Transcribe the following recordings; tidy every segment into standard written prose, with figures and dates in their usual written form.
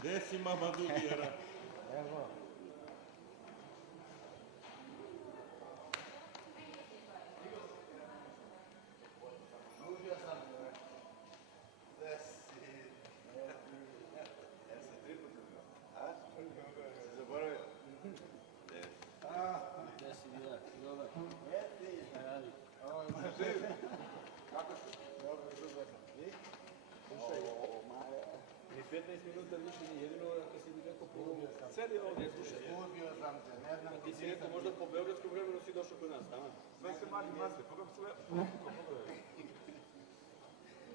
Gde si Mamadou Diarra? Evo. Užio sam. Gde si? Ja sam 3 puta bio. A? Si zaboravio? Gde si bila? Dobar. Gde si? Radi. Ovo je moj živ. Kako si? Dobro, super. Vi? Slušaj. Ni 15 minuta više ni jedino kad si mi rekao položio sam. Sedi ovdje, slušaj. Ubio sam te, ne znam. Ti si rekao možda po beogradskom vremenu si došao kod nas, tamo? Sve se mali mazde, koga bi sve...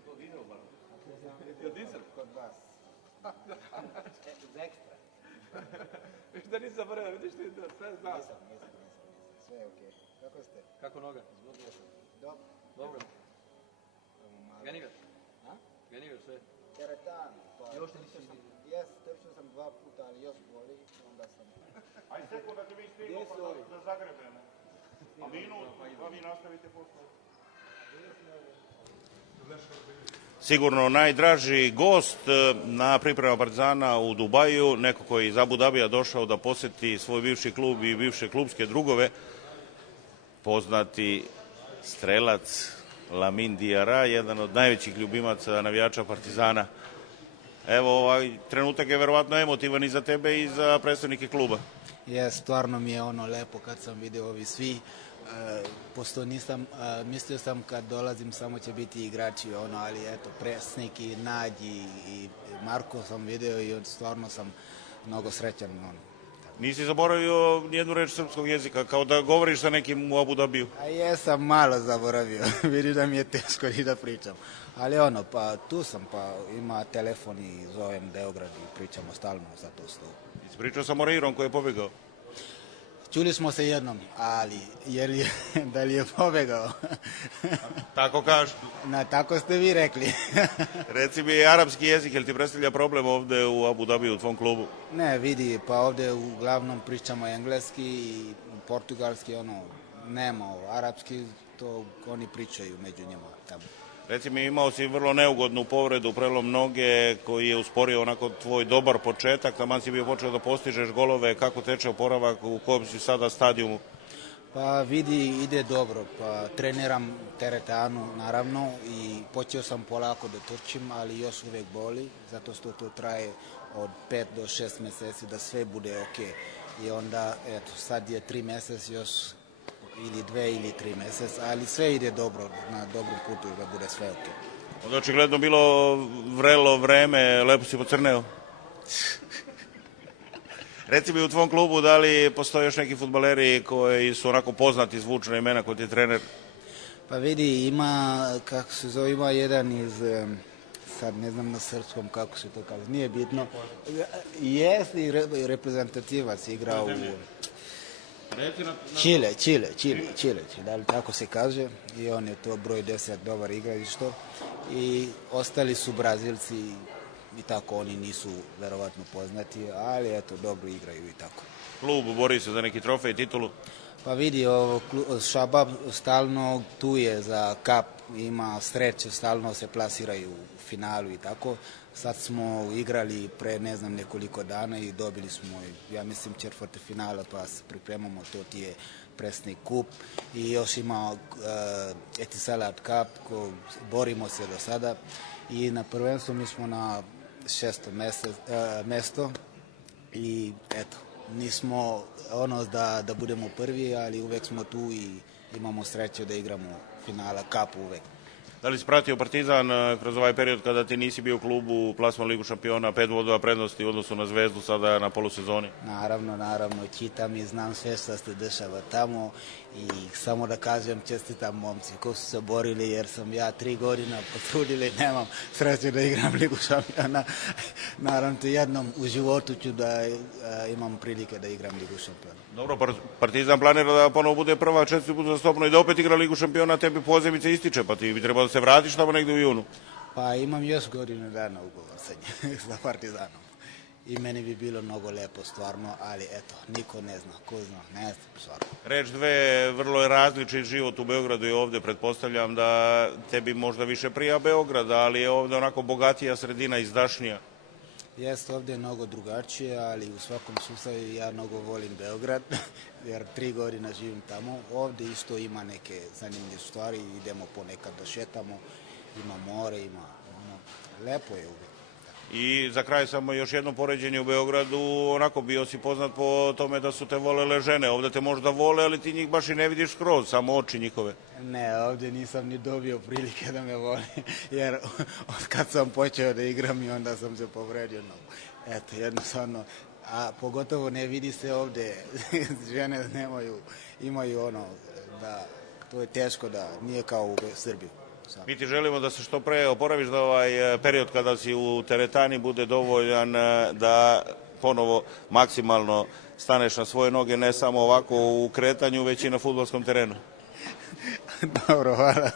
To vino bar. Je dizel? Kod vas. Za ekstra. Viš da nisam vremena, vidiš ti da sve znaš. Nisam. Sve je okej. Kako ste? Kako noga? Izgubio sam. Dobro. Dobro. Ganiver? A? Ganiver sve? Teretan. Još nisi? Jes, trčio sam 2 puta, ali još boli, onda sam... Ajde sekund da te mi stigamo pa da zagrebemo. A minut, pa vi nastavite posle. Sigurno najdraži gost na pripremama Partizana u Dubaju, neko koji iz Abu Dabija došao da poseti svoj bivši klub i bivše klubske drugove, poznati strelac Lamin Diarra, jedan od najvećih ljubimaca navijača Partizana. Evo, ovaj trenutak je verovatno emotivan i za tebe i za predstavnike kluba. Stvarno mi je ono lepo kad sam vidio ovi svi, posto nisam, mislio sam kad dolazim samo će biti igrači, ali eto, Presnik i Nađi i Marko sam vidio i stvarno sam mnogo srećan. Nisi zaboravio nijednu reč srpskog jezika, kao da govoriš sa nekim u Abu Dabiju? Jesam malo zaboravio, vidim da mi je teško i da pričam. Ali pa tu sam, pa ima telefon i zovem Beograd i pričamo stalno za to sto. Ispričao sam Moreirom koji je pobegao? Čuli smo se jednom, ali da li je pobegao? Tako kažu. Tako ste vi rekli. Reci mi, arapski jezik, jel ti predstavlja problem ovde u Abu Dabiju, u tvom klubu? Ne, vidi, pa ovde uglavnom pričamo engleski i portugalski, nema arapski, to oni pričaju među njima tamo. Reci mi, imao si vrlo neugodnu povredu, prelom noge koji je usporio onako tvoj dobar početak, taman si bio počeo da postižeš golove, kako teče oporavak, u kojem si sada stadijumu? Pa vidi, ide dobro, pa treniram teretanu naravno i počeo sam polako da trčim, ali još uvek boli, zato što to traje od 5 do 6 meseci da sve bude okej. I onda, eto, sad je 3 meseci još, ili 2 ili 3 meseca, ali sve ide dobro, na dobrom putu da bude sve okej. Onda očigledno bilo vrelo vreme, lepo si pocrneo. Reci mi, u tvom klubu da li postoje još neki fudbaleri koji su onako poznati, zvučna imena kod ti trener? Pa vidi, ima, kako se zove, ima jedan iz, sad ne znam na srpskom kako se to kaže, nije bitno. Jesi reprezentativac, igrao u Čile, da li tako se kaže, i on je to broj 10, dobar igrališto, i ostali su Brazilci i tako, oni nisu verovatno poznati, ali eto, dobro igraju i tako. Klub bori se za neki trofej i titulu? Pa vidi, Šabab stalno tu je za kap, ima sreće, stalno se plasiraju u finalu i tako. Sad smo igrali pre, ne znam, nekoliko dana i dobili smo, ja mislim, četvrte finale, pa se pripremamo, to ti je Presnik kup i još ima Etisalat Cup, borimo se do sada i na prvenstvu mi smo na 6. mesto i eto, nismo da budemo prvi, ali uvek smo tu i imamo sreće da igramo finala kapu uvek. Da li si pratio Partizan kroz ovaj period kada ti nisi bio u klubu, plasman Ligu šampiona, 5 bodova prednosti u odnosu na Zvezdu sada na polusezoni? Naravno, čitam i znam sve što se dešava tamo i samo da kažem čestitam momci ko su se borili jer sam ja 3 godina potrudili, nemam sreće da igram Ligu šampiona. Naravno, jednom u životu ću da imam prilike da igram Ligu šampiona. Dobro, Partizan planira da ponovo bude prva 4. put uzastopno i da opet igra Ligu šampiona, tebi pozemica ističe, pa ti bi trebalo da se vratiš tamo negde u junu. Pa imam još godinu dana ugovor sa Partizanom i meni bi bilo mnogo lepo stvarno, ali eto, niko ne zna, ko zna, ne znam stvarno. Reč dve, vrlo je različit život u Beogradu i ovde, pretpostavljam da tebi možda više prija Beograd, ali je ovde onako bogatija sredina, izdašnija. Jeste, ovdje je mnogo drugačije, ali u svakom slučaju ja mnogo volim Beograd, jer 3 godina živim tamo. Ovdje isto ima neke zanimljive stvari, idemo ponekad da šetamo, ima more, ima lepo je uvijek. I za kraj samo još jedno poređenje u Beogradu, onako bio si poznat po tome da su te volele žene, ovdje te možda vole, ali ti njih baš i ne vidiš skroz, samo oči njihove. Ne, ovdje nisam ni dobio prilike da me vole, jer od kad sam počeo da igram i onda sam se povredio nogu. Eto, jednostavno, a pogotovo ne vidi se ovdje, žene imaju da to je teško da nije kao u Srbiji. Mi ti želimo da se što pre oporaviš, da ovaj period kada si u teretani bude dovoljan da ponovo maksimalno staneš na svoje noge, ne samo ovako u kretanju, već i na fudbalskom terenu. Dobro, hvala.